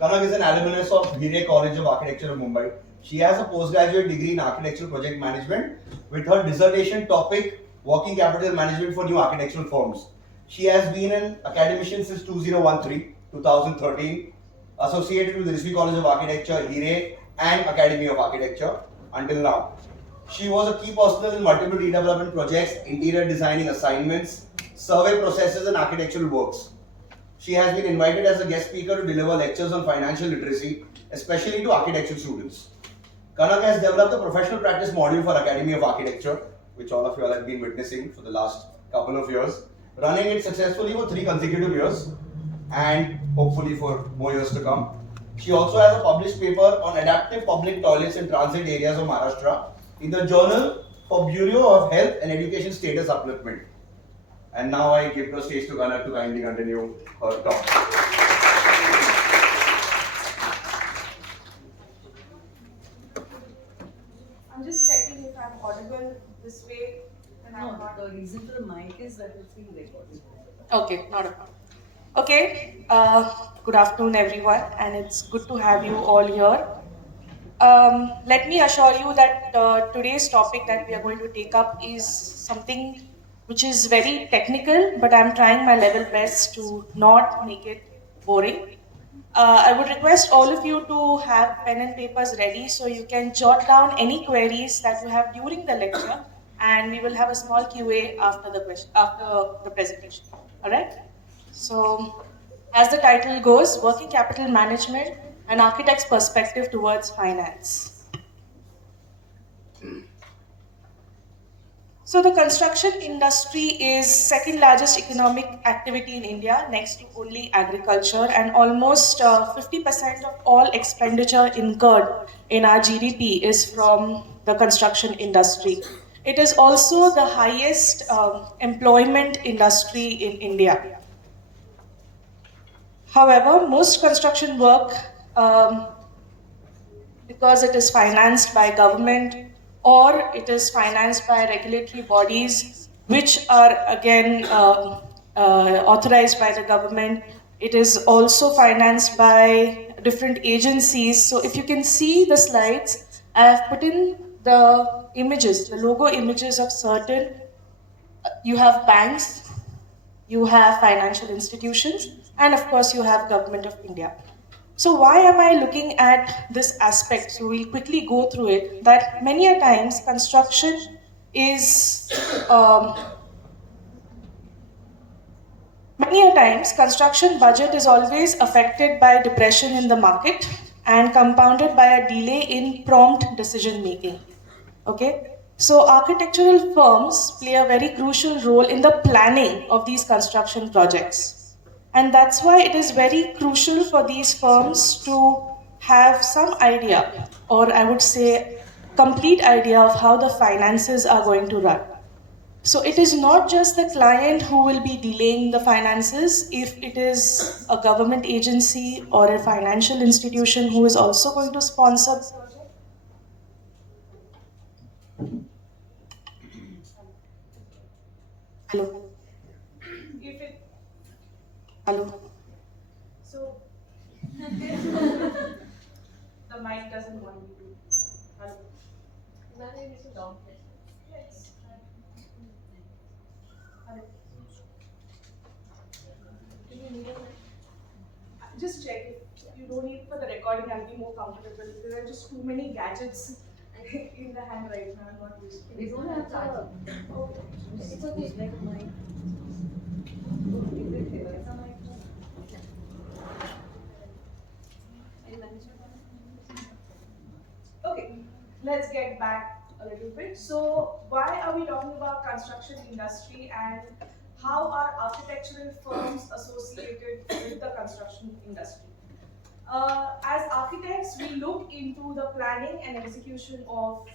Kanak is an alumnus of Hire College of Architecture of Mumbai. She has a postgraduate degree in architectural project management with her dissertation topic working capital management for new architectural firms. She has been an academician since 2013, associated with the Rishvi College of Architecture, Hire, and Academy of Architecture until now. She was a key personnel in multiple redevelopment projects, interior designing assignments, survey processes, and architectural works. She has been invited as a guest speaker to deliver lectures on financial literacy, especially to architecture students. Kanak has developed a professional practice module for Academy of Architecture, which all of you all have been witnessing for the last couple of years, running it successfully for 3 consecutive years and hopefully for more years to come. She also has a published paper on adaptive public toilets in transit areas of Maharashtra in the Journal for Bureau of Health and Education Status Upliftment. And now I give the stage to Kanak to kindly continue her talk. I'm just checking if I'm audible this way. And I'm not. The reason for the mic is that it's being recorded. Okay, not a problem. Okay, good afternoon, everyone, and it's good to have you all here. Let me assure you that today's topic that we are going to take up is something which is very technical, but I'm trying my level best to not make it boring. I would request all of you to have pen and papers ready so you can jot down any queries that you have during the lecture, and we will have a small QA after the presentation. All right. So, as the title goes, Working Capital Management, an Architect's Perspective Towards Finance. So the construction industry is second largest economic activity in India, next to only agriculture, and almost 50% of all expenditure incurred in our GDP is from the construction industry. It is also the highest employment industry in India. However, most construction work, because it is financed by government or it is financed by regulatory bodies, which are again authorized by the government. It is also financed by different agencies. So if you can see the slides, I have put in the images, the logo images of certain, you have banks, you have financial institutions, and of course you have Government of India. So why am I looking at this aspect? So we'll quickly go through it, that many a times construction is, construction budget is always affected by depression in the market and compounded by a delay in prompt decision making. Okay? So architectural firms play a very crucial role in the planning of these construction projects. And that's why it is very crucial for these firms to have some idea, or I would say complete idea of how the finances are going to run. So it is not just the client who will be delaying the finances. If it is a government agency or a financial institution who is also going to sponsor the project. Hello. If it. Hello. So the mic doesn't want me to. Hello. Yes. Hello. Do you need a mic? Just check it. You don't need for the recording. I'll be more comfortable. There are just too many gadgets in the hand right now. I'm not used to it. We don't have charging. Okay. It's okay, it's like a mic. It's a mic. Okay, let's get back a little bit. So why are we talking about construction industry and how are architectural firms associated with the construction industry? As architects, we look into the planning and execution of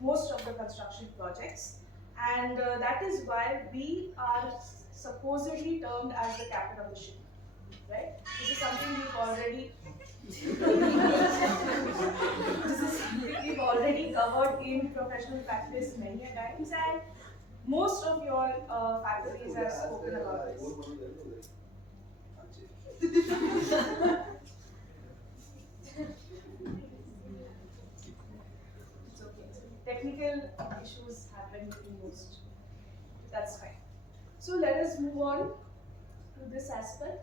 most of the construction projects, and that is why we are supposedly termed as the captain of the ship, right? This is something we've already we've already covered in professional practice many a times, and most of your faculties have spoken about this. technical issues happen in most. That's fine. So let us move on to this aspect,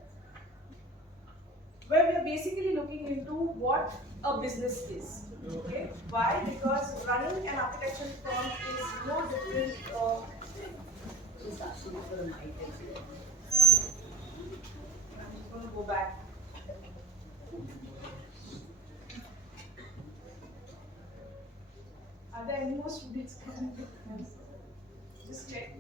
where we are basically looking into what a business is. Okay, why? Because running an architectural firm is no different. Just asking for the mic as well. I'm just going to go back. Are there any more students coming? Just check.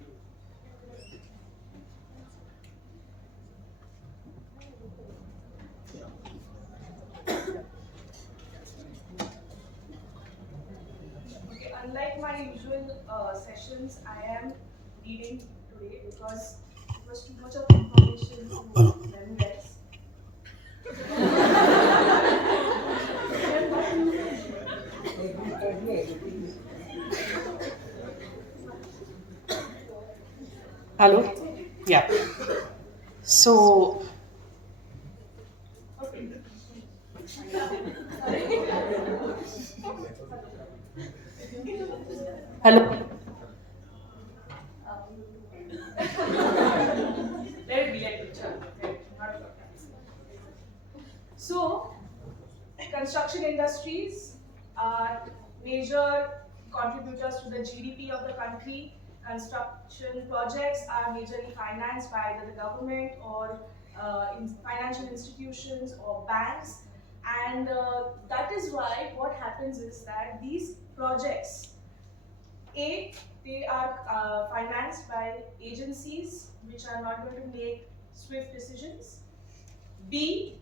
Okay, unlike my usual sessions, I am reading today because it was too much of information to memorize. Hello? Yeah. So, okay. Hello? Let it be, let it be. Okay, not a problem. So, construction industries are major contributors to the GDP of the country. Construction projects are majorly financed by either the government or in financial institutions or banks. And that is why what happens is that these projects, A, they are financed by agencies which are not going to make swift decisions. B,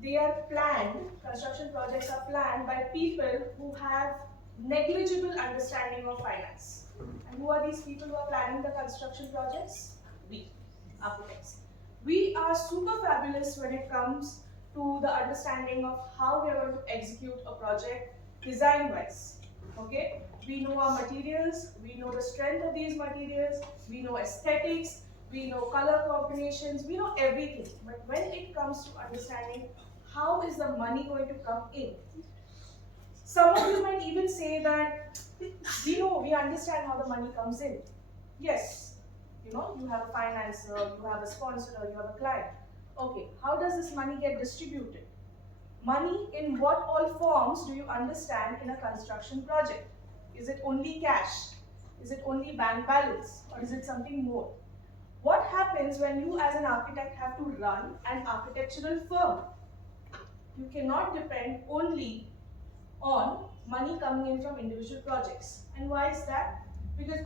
they are planned, construction projects are planned by people who have negligible understanding of finance. And who are these people who are planning the construction projects? We, architects. We are super fabulous when it comes to the understanding of how we are going to execute a project design-wise. Okay? We know our materials, we know the strength of these materials, we know aesthetics, we know color combinations, we know everything. But when it comes to understanding how is the money going to come in, some of you might even say that we understand how the money comes in. Yes, you have a financer, you have a sponsor, you have a client. Okay, how does this money get distributed? Money in what all forms do you understand in a construction project? Is it only cash? Is it only bank balance? Or is it something more? What happens when you as an architect have to run an architectural firm? You cannot depend only on money coming in from individual projects. And why is that? Because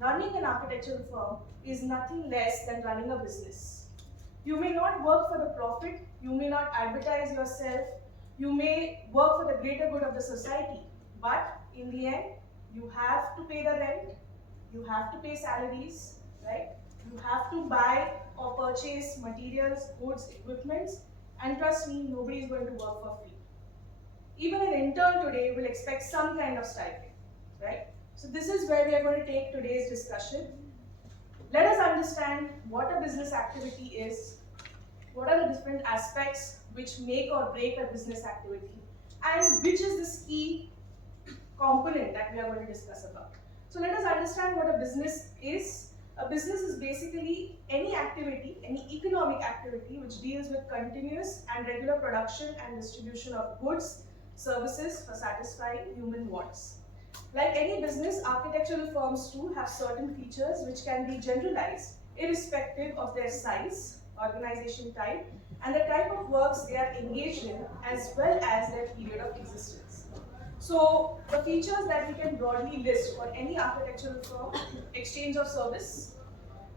running an architectural firm is nothing less than running a business. You may not work for the profit, you may not advertise yourself, you may work for the greater good of the society, but in the end, you have to pay the rent, you have to pay salaries, right? You have to buy or purchase materials, goods, equipments, and trust me, nobody is going to work for free. Even an intern today will expect some kind of stipend, right? So this is where we are going to take today's discussion. Let us understand what a business activity is, what are the different aspects which make or break a business activity, and which is this key component that we are going to discuss about. So let us understand what a business is. A business is basically any activity, any economic activity which deals with continuous and regular production and distribution of goods, services for satisfying human wants. Like any business, architectural firms too have certain features which can be generalized irrespective of their size, organization type, and the type of works they are engaged in, as well as their period of existence. So the features that we can broadly list for any architectural firm: exchange of service,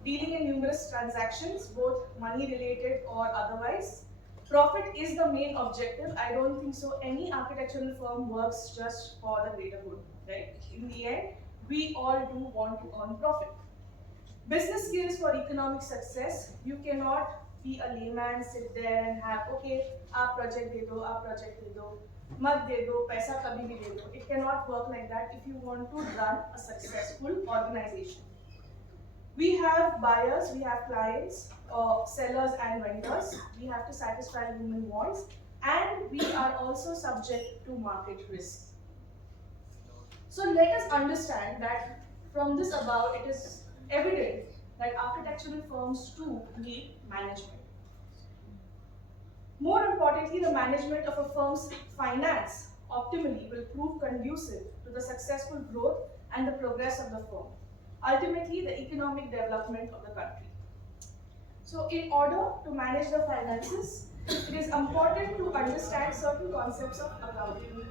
dealing in numerous transactions, both money related or otherwise. Profit is the main objective. I don't think so any architectural firm works just for the greater good, right? In the end, we all do want to earn profit. Business skills for economic success. You cannot be a layman, sit there and have, okay, aap project de do, mat de do, paisa kabhi bhi de do. It cannot work like that if you want to run a successful organization. We have buyers, we have clients, sellers and vendors. We have to satisfy human wants, and we are also subject to market risk. So let us understand that from this above, it is evident that architectural firms too need management. More importantly, the management of a firm's finance optimally will prove conducive to the successful growth and the progress of the firm, ultimately the economic development of the country. So in order to manage the finances, it is important to understand certain concepts of accounting.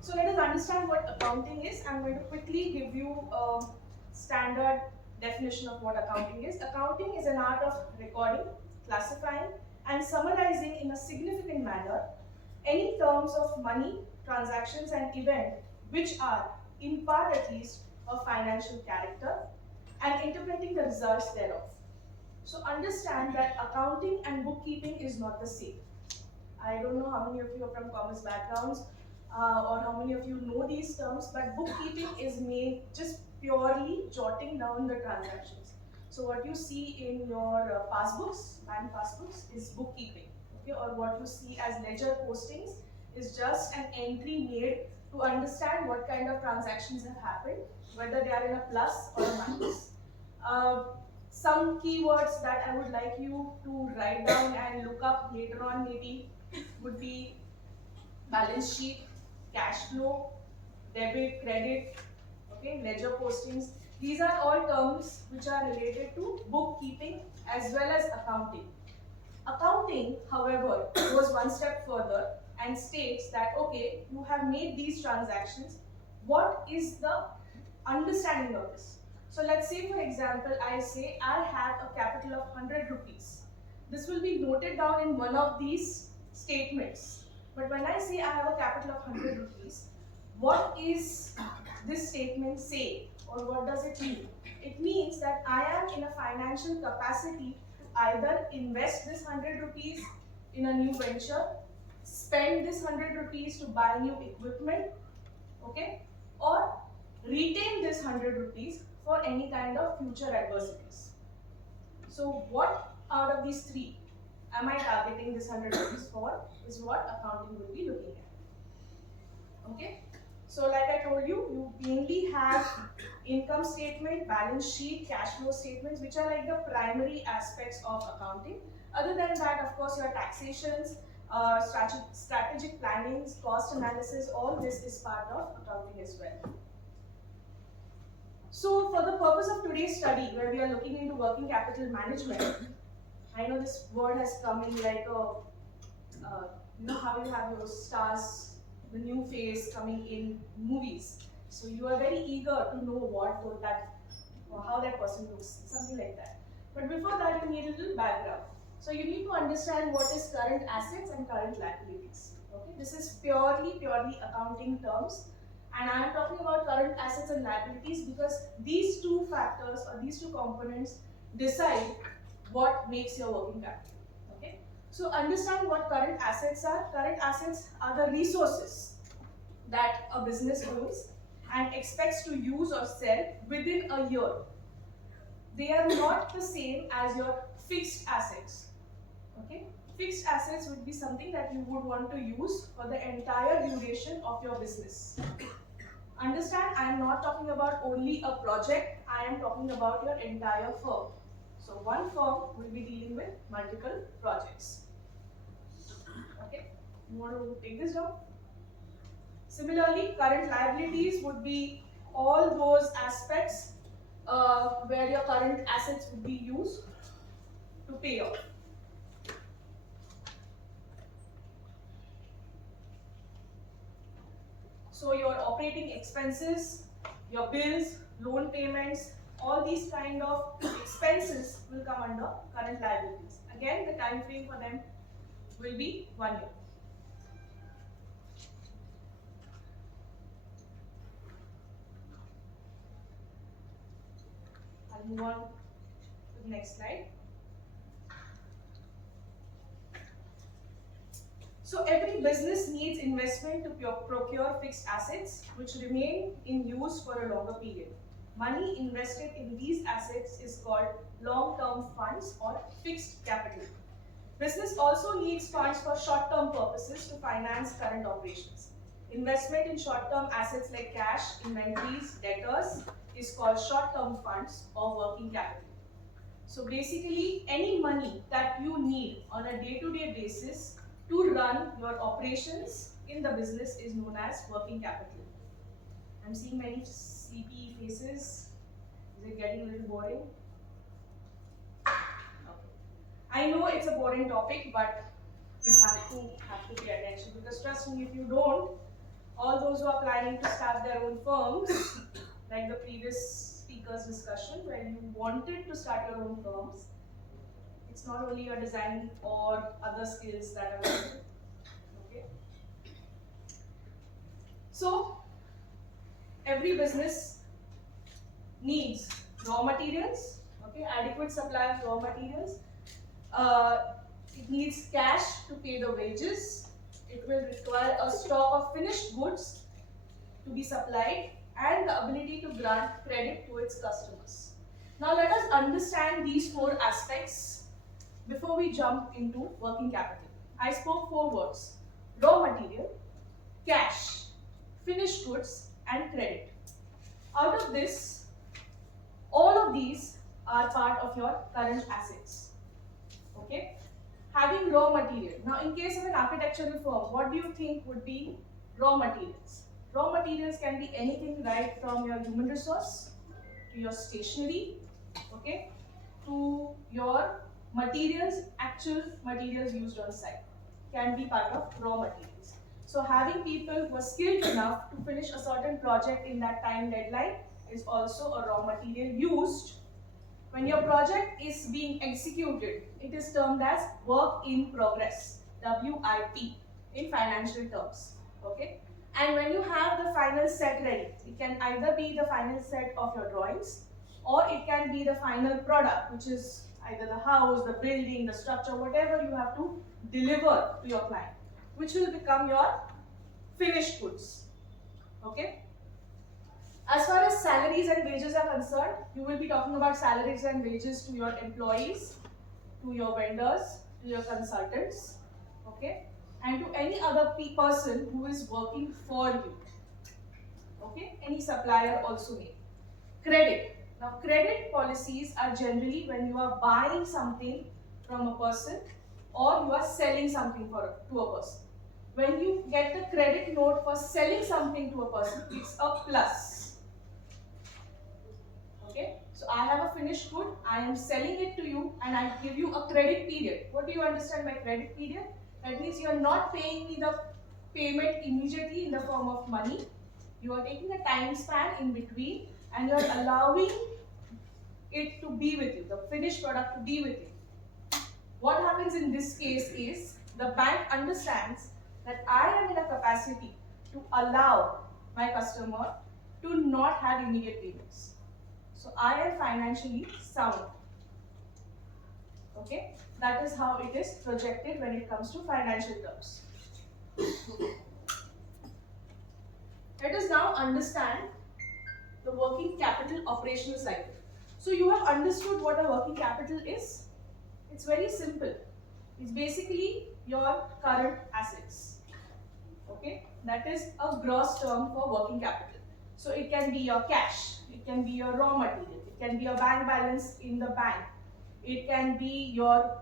So let us understand what accounting is. I'm going to quickly give you a standard definition of what accounting is. Accounting is an art of recording, classifying, and summarizing in a significant manner any terms of money, transactions, and event which are, in part at least, of financial character, and interpreting the results thereof. So understand that accounting and bookkeeping is not the same. I don't know how many of you are from commerce backgrounds or how many of you know these terms, but bookkeeping is made just purely jotting down the transactions. So what you see in your passbooks, bank passbooks, is bookkeeping, okay? Or what you see as ledger postings is just an entry made to understand what kind of transactions have happened, whether they are in a plus or a minus. Some keywords that I would like you to write down and look up later on maybe would be balance sheet, cash flow, debit, credit, okay, ledger postings. These are all terms which are related to bookkeeping as well as accounting. Accounting, however, goes one step further and states that, okay, you have made these transactions. What is the understanding of this? So let's say, for example, I say I have a capital of 100 rupees. This will be noted down in one of these statements. But when I say I have a capital of 100 rupees, what is this statement say, or what does it mean? It means that I am in a financial capacity to either invest this 100 rupees in a new venture, spend this 100 rupees to buy new equipment, okay, or retain this 100 rupees for any kind of future adversities. So what out of these three am I targeting this 100 rupees for is what accounting will be looking at. Okay. So like I told you, you mainly have income statement, balance sheet, cash flow statements, which are like the primary aspects of accounting. Other than that, of course, your taxations, strategic plannings, cost analysis, all this is part of accounting as well. So for the purpose of today's study, where we are looking into working capital management, I know this word has come in like a, you know how you have those stars, the new face coming in movies. So you are very eager to know what would that, or how that person looks, something like that. But before that, you need a little background. So you need to understand what is current assets and current liabilities. Okay, this is purely accounting terms. And I am talking about current assets and liabilities because these two factors or these two components decide what makes your working capital. Okay. So understand what current assets are. Current assets are the resources that a business owns and expects to use or sell within a year. They are not the same as your fixed assets. Okay. Fixed assets would be something that you would want to use for the entire duration of your business. Understand, I am not talking about only a project, I am talking about your entire firm. So one firm will be dealing with multiple projects. Okay, you want to take this down? Similarly, current liabilities would be all those aspects where your current assets would be used to pay off. So your operating expenses, your bills, loan payments, all these kind of expenses will come under current liabilities. Again, the time frame for them will be 1 year. I'll move on to the next slide. So every business needs investment to procure fixed assets which remain in use for a longer period. Money invested in these assets is called long-term funds or fixed capital. Business also needs funds for short-term purposes to finance current operations. Investment in short-term assets like cash, inventories, debtors is called short-term funds or working capital. So basically, any money that you need on a day-to-day basis to run your operations in the business is known as working capital. I'm seeing many sleepy faces. Is it getting a little boring? Okay. I know it's a boring topic, but you have to pay attention, because trust me, if you don't, all those who are planning to start their own firms, like the previous speaker's discussion, where you wanted to start your own firms, it's not only your design or other skills that are needed. Okay. So every business needs raw materials. Okay, adequate supply of raw materials. It needs cash to pay the wages. It will require a stock of finished goods to be supplied and the ability to grant credit to its customers. Now let us understand these four aspects before we jump into working capital. I spoke four words: raw material, cash, finished goods, and credit. Out of this, all of these are part of your current assets. Okay? Having raw material. Now, in case of an architectural firm, what do you think would be raw materials? Raw materials can be anything, right from your human resource to your stationery, okay, to your materials, actual materials used on site, can be part of raw materials. So having people who are skilled enough to finish a certain project in that time deadline is also a raw material used. When your project is being executed, it is termed as work in progress, WIP, in financial terms. Okay? And when you have the final set ready, it can either be the final set of your drawings, or it can be the final product, which is either the house, the building, the structure, whatever you have to deliver to your client, which will become your finished goods. Okay? As far as salaries and wages are concerned, you will be talking about salaries and wages to your employees, to your vendors, to your consultants, okay, and to any other person who is working for you. Okay, any supplier also may. Credit. Now, credit policies are generally when you are buying something from a person or you are selling something to a person. When you get the credit note for selling something to a person, it's a plus. Okay, so I have a finished good, I am selling it to you and I give you a credit period. What do you understand by credit period? That means you are not paying me the payment immediately in the form of money. You are taking a time span in between and you are allowing it to be with you, the finished product to be with you. What happens in this case is the bank understands that I am in a capacity to allow my customer to not have immediate payments. So I am financially sound. Okay, that is how it is projected when it comes to financial terms. Let us now understand the working capital operational cycle. So you have understood what a working capital is. It's very simple. It's basically your current assets. Okay, that is a gross term for working capital. So it can be your cash, it can be your raw material, it can be your bank balance in the bank, it can be your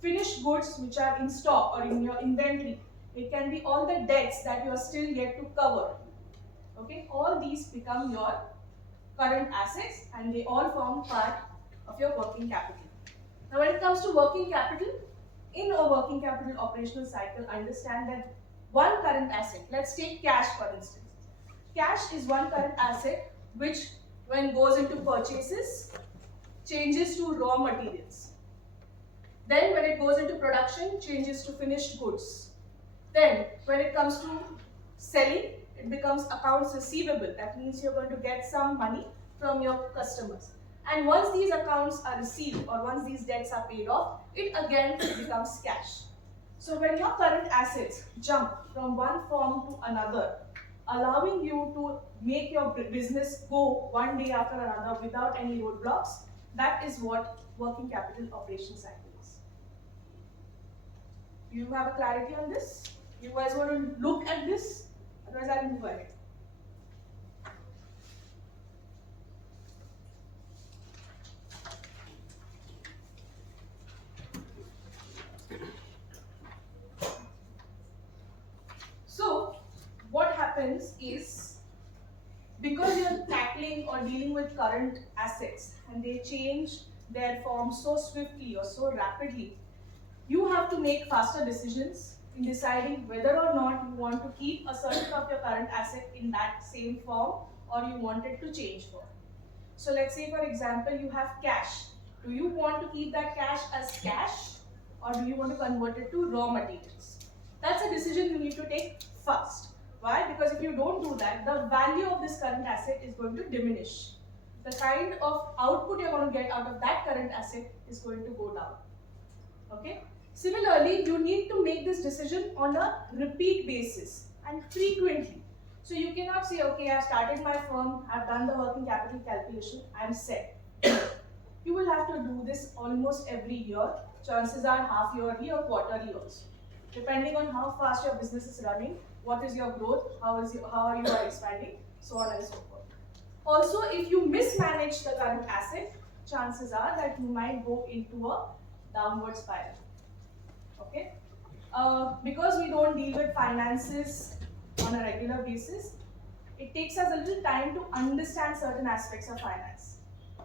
finished goods which are in stock or in your inventory, it can be all the debts that you are still yet to cover. Okay, all these become your current assets and they all form part of your working capital. Now when it comes to working capital, in a working capital operational cycle, understand that one current asset, let's take cash for instance. Cash is one current asset which, when goes into purchases, changes to raw materials. Then when it goes into production, changes to finished goods. Then when it comes to selling, it becomes accounts receivable. That means you're going to get some money from your customers. And once these accounts are received or once these debts are paid off, it again becomes cash. So when your current assets jump from one form to another, allowing you to make your business go one day after another without any roadblocks, that is what working capital operation cycle is. Do you have a clarity on this? You guys want to look at this Otherwise, I'll move ahead. So, what happens is, because you're tackling or dealing with current assets and they change their form so swiftly or so rapidly, you have to make faster decisions in deciding whether or not you want to keep a certain of your current asset in that same form or you want it to change form. So let's say, for example, you have cash. Do you want to keep that cash as cash or do you want to convert it to raw materials? That's a decision you need to take fast. Why? Because if you don't do that, the value of this current asset is going to diminish. The kind of output you're going to get out of that current asset is going to go down. Okay? Similarly, you need to make this decision on a repeat basis and frequently. So you cannot say, okay, I've started my firm, I've done the working capital calculation, I'm set. You will have to do this almost every year. Chances are half yearly or quarterly also. Depending on how fast your business is running, what is your growth, how are you expanding, so on and so forth. Also, if you mismanage the current asset, chances are that you might go into a downward spiral. Okay? Because we don't deal with finances on a regular basis, it takes us a little time to understand certain aspects of finance.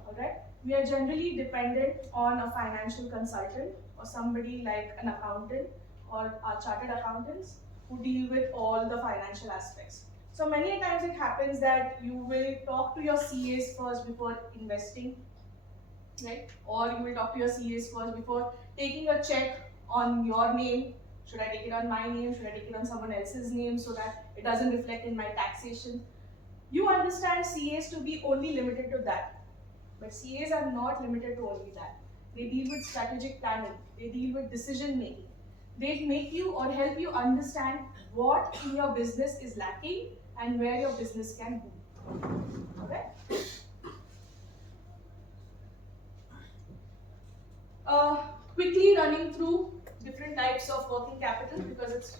Alright? We are generally dependent on a financial consultant or somebody like an accountant or our chartered accountants who deal with all the financial aspects. So many times it happens that you will talk to your CAs first before investing, right? Or you will talk to your CAs first before taking a check on your name. Should I take it on my name? Should I take it on someone else's name so that it doesn't reflect in my taxation? You understand CAs to be only limited to that. But CAs are not limited to only that. They deal with strategic planning. They deal with decision making. They make you or help you understand what in your business is lacking and where your business can boom. Okay? Quickly running through different types of working capital because it's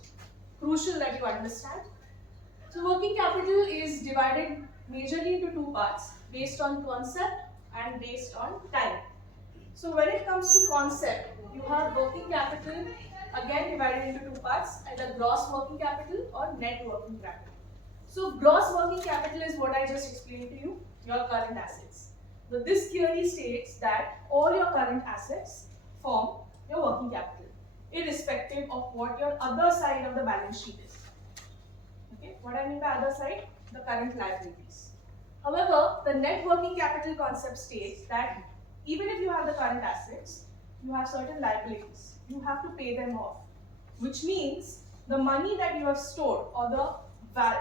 crucial that you understand. So working capital is divided majorly into two parts based on concept and based on time. So when it comes to concept, you have working capital again divided into two parts, either gross working capital or net working capital. So gross working capital is what I just explained to you, your current assets. So this clearly states that all your current assets form your working capital, irrespective of what your other side of the balance sheet is. Okay, what I mean by other side? The current liabilities. However, the net working capital concept states that even if you have the current assets, you have certain liabilities. You have to pay them off, which means the money that you have stored or the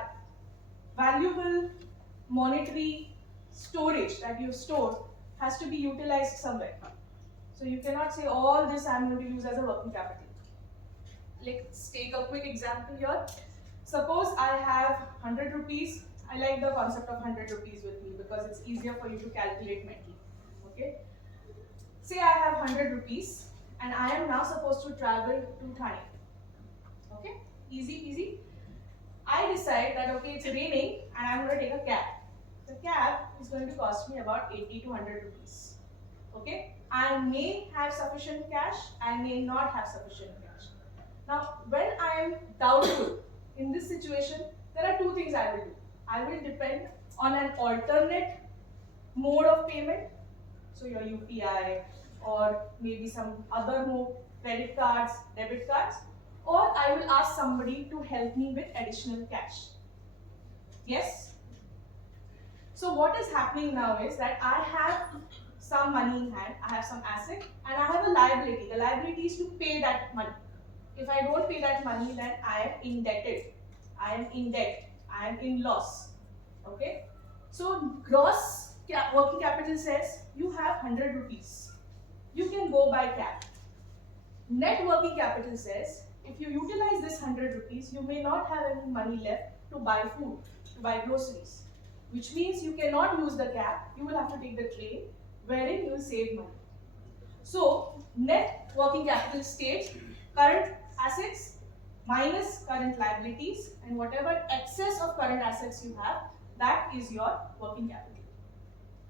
valuable monetary storage that you have stored has to be utilized somewhere. So you cannot say all this I am going to use as a working capital. Let's take a quick example here. Suppose I have 100 rupees. I like the concept of 100 rupees with me because it's easier for you to calculate mentally. Okay. Say I have 100 rupees and I am now supposed to travel to Thane. Okay. Easy peasy. I decide that okay, it's raining and I'm going to take a cab. The cab is going to cost me about 80 to 100 rupees. Okay. I may have sufficient cash. I may not have sufficient cash. Now, when I am doubtful in this situation, there are two things I will do. I will depend on an alternate mode of payment, so your UPI or maybe some other mode, credit cards, debit cards, or I will ask somebody to help me with additional cash. Yes? So what is happening now is that I have some money in hand, I have some asset, and I have a liability. The liability is to pay that money. If I don't pay that money, then I am indebted. I am in debt. I am in loss. Okay? So gross working capital says you have 100 rupees. You can go buy cab. Net working capital says if you utilize this 100 rupees, you may not have any money left to buy food, to buy groceries. Which means you cannot use the cab. You will have to take the train, wherein you will save money. So net working capital states current assets minus current liabilities, and whatever excess of current assets you have, that is your working capital.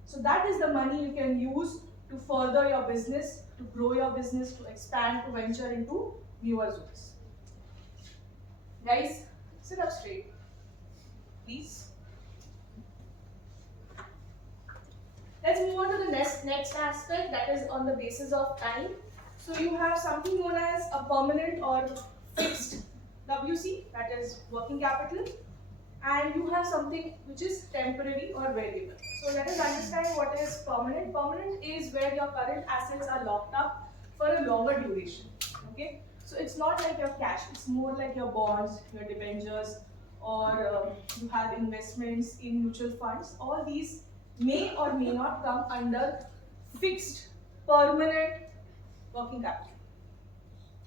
So that is the money you can use to further your business, to grow your business, to expand, to venture into newer zones. Guys, sit up straight, please. Let's move on to the next aspect, that is on the basis of time. So you have something known as a permanent or fixed WC, that is working capital, and you have something which is temporary or variable. So let us understand what is permanent. Permanent is where your current assets are locked up for a longer duration. Okay, so it's not like your cash; it's more like your bonds, your debentures, or you have investments in mutual funds. All these may or may not come under fixed, permanent working capital.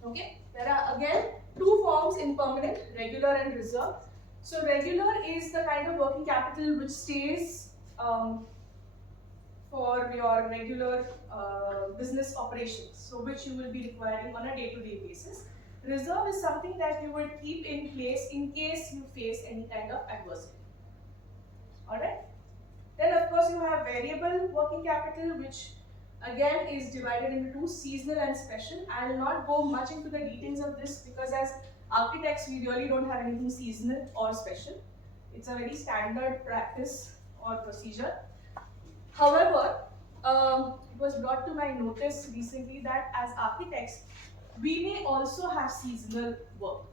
Okay, there are again two forms in permanent: regular and reserve. So regular is the kind of working capital which stays for your regular business operations, so which you will be requiring on a day-to-day basis. Reserve is something that you will keep in place in case you face any kind of adversity. Alright? Then of course you have variable working capital, which again is divided into two, seasonal and special. I will not go much into the details of this because as architects we really don't have anything seasonal or special. It's a very standard practice or procedure. However, it was brought to my notice recently that as architects we may also have seasonal work.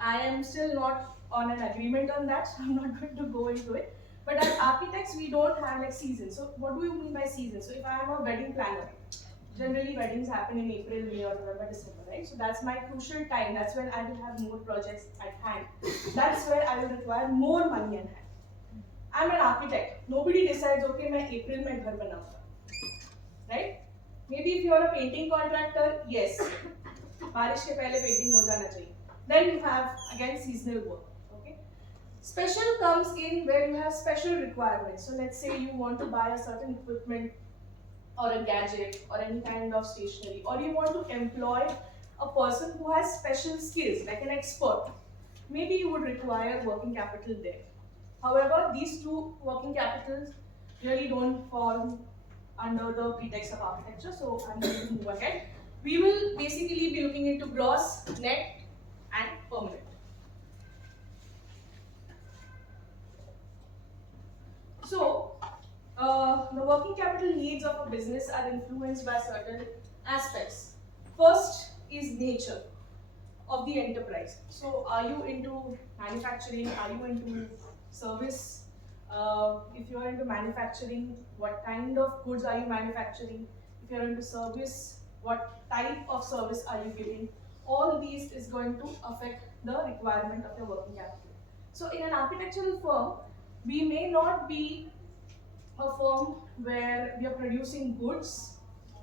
I am still not on an agreement on that, so I'm not going to go into it. But as architects, we don't have like seasons. So what do you mean by season? So if I am a wedding planner, generally weddings happen in April, May or November, December, right? So that's my crucial time. That's when I will have more projects at hand. That's where I will require more money at hand. I'm an architect. Nobody decides, okay, मैं April में घर बनाऊंगा, right? Maybe if you are a painting contractor, yes, बारिश के पहले painting हो जाना चाहिए. Then you have again seasonal work. Special comes in where you have special requirements. So let's say you want to buy a certain equipment or a gadget or any kind of stationery, or you want to employ a person who has special skills like an expert. Maybe you would require working capital there. However, these two working capitals really don't fall under the pretext of architecture, so I'm going to move ahead. We will basically be looking into gross, net and permanent. So, the working capital needs of a business are influenced by certain aspects. First is nature of the enterprise. So, are you into manufacturing? Are you into service? If you are into manufacturing, what kind of goods are you manufacturing? If you are into service, what type of service are you giving? All these is going to affect the requirement of your working capital. So, in an architectural firm, we may not be a firm where we are producing goods,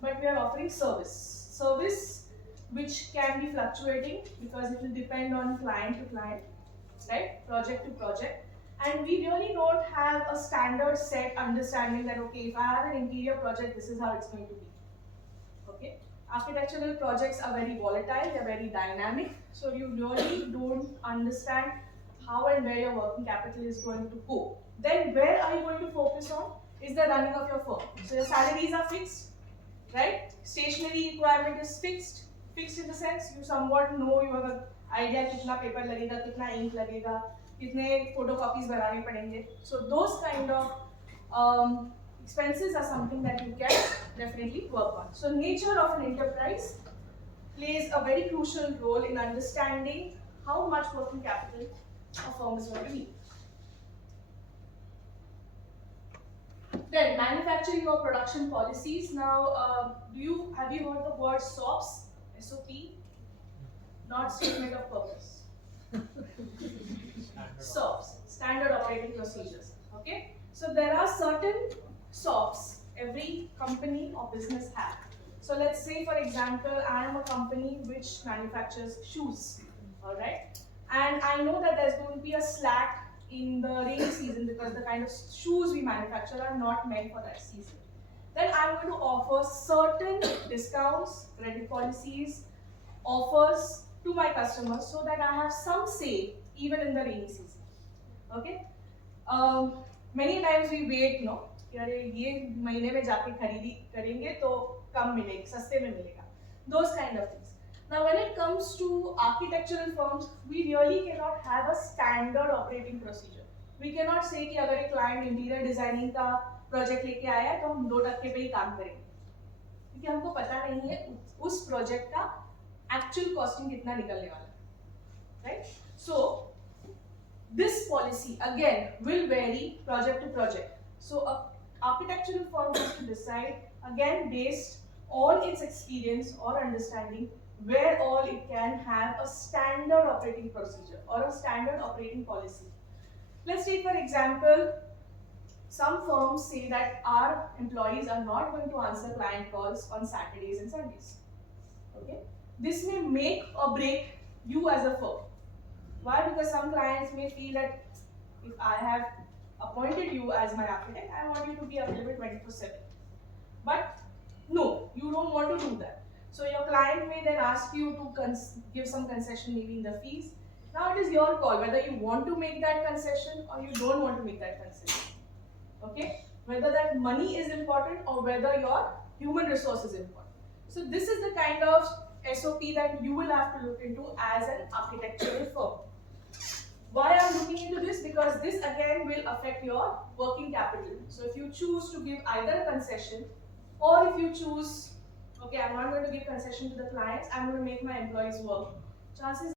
but we are offering service. Service which can be fluctuating because it will depend on client to client, right? Project to project. And we really don't have a standard set understanding that, okay, if I have an interior project, this is how it's going to be. Okay? Architectural projects are very volatile, they're very dynamic, so you really don't understand how and where your working capital is going to go. Then where are you going to focus on is the running of your firm. So your salaries are fixed, right? Stationery requirement is fixed. Fixed in the sense you somewhat know, you have an idea कितना paper लगेगा, कितना ink लगेगा, कितने photocopies बनाने पड़ेंगे. So those kind of expenses are something that you can definitely work on. So nature of an enterprise plays a very crucial role in understanding how much working capital a firm is going to need. Then manufacturing or production policies. Now, have you heard the word SOPs? SOP, not statement of purpose. SOPs, standard operating procedures. Okay, so there are certain SOPs every company or business has. So let's say, for example, I am a company which manufactures shoes. All right. And I know that there's going to be a slack in the rainy season because the kind of shoes we manufacture are not meant for that season. Then I'm going to offer certain discounts, credit policies, offers to my customers so that I have some say even in the rainy season. Okay? Many times we wait, no? कि अरे ये महीने में जाके खरीदी करेंगे तो कम मिलेगा, सस्ते में मिलेगा. Those kind of things. Now, when it comes to architectural firms, we really cannot have a standard operating procedure. We cannot say कि अगर एक client interior designing का project लेके आया है तो हम 2% पे ही काम करेंगे, क्योंकि हमको पता नहीं है उस project का actual costing कितना निकलने वाला है, right? So this policy again will vary project to project. So a architectural firm has to decide again based on its experience or understanding where all it can have a standard operating procedure or a standard operating policy. Let's take for example, some firms say that our employees are not going to answer client calls on Saturdays and Sundays. Okay, this may make or break you as a firm. Why? Because some clients may feel that if I have appointed you as my architect, I want you to be available 24/7. But no, you don't want to do that. So your client may then ask you to give some concession maybe in the fees. Now it is your call whether you want to make that concession or you don't want to make that concession. Okay? Whether that money is important or whether your human resource is important. So this is the kind of SOP that you will have to look into as an architectural firm. Why I'm looking into this? Because this again will affect your working capital. So if you choose to give either a concession or if you choose, okay, I'm not going to give concession to the clients, I'm going to make my employees work. Chances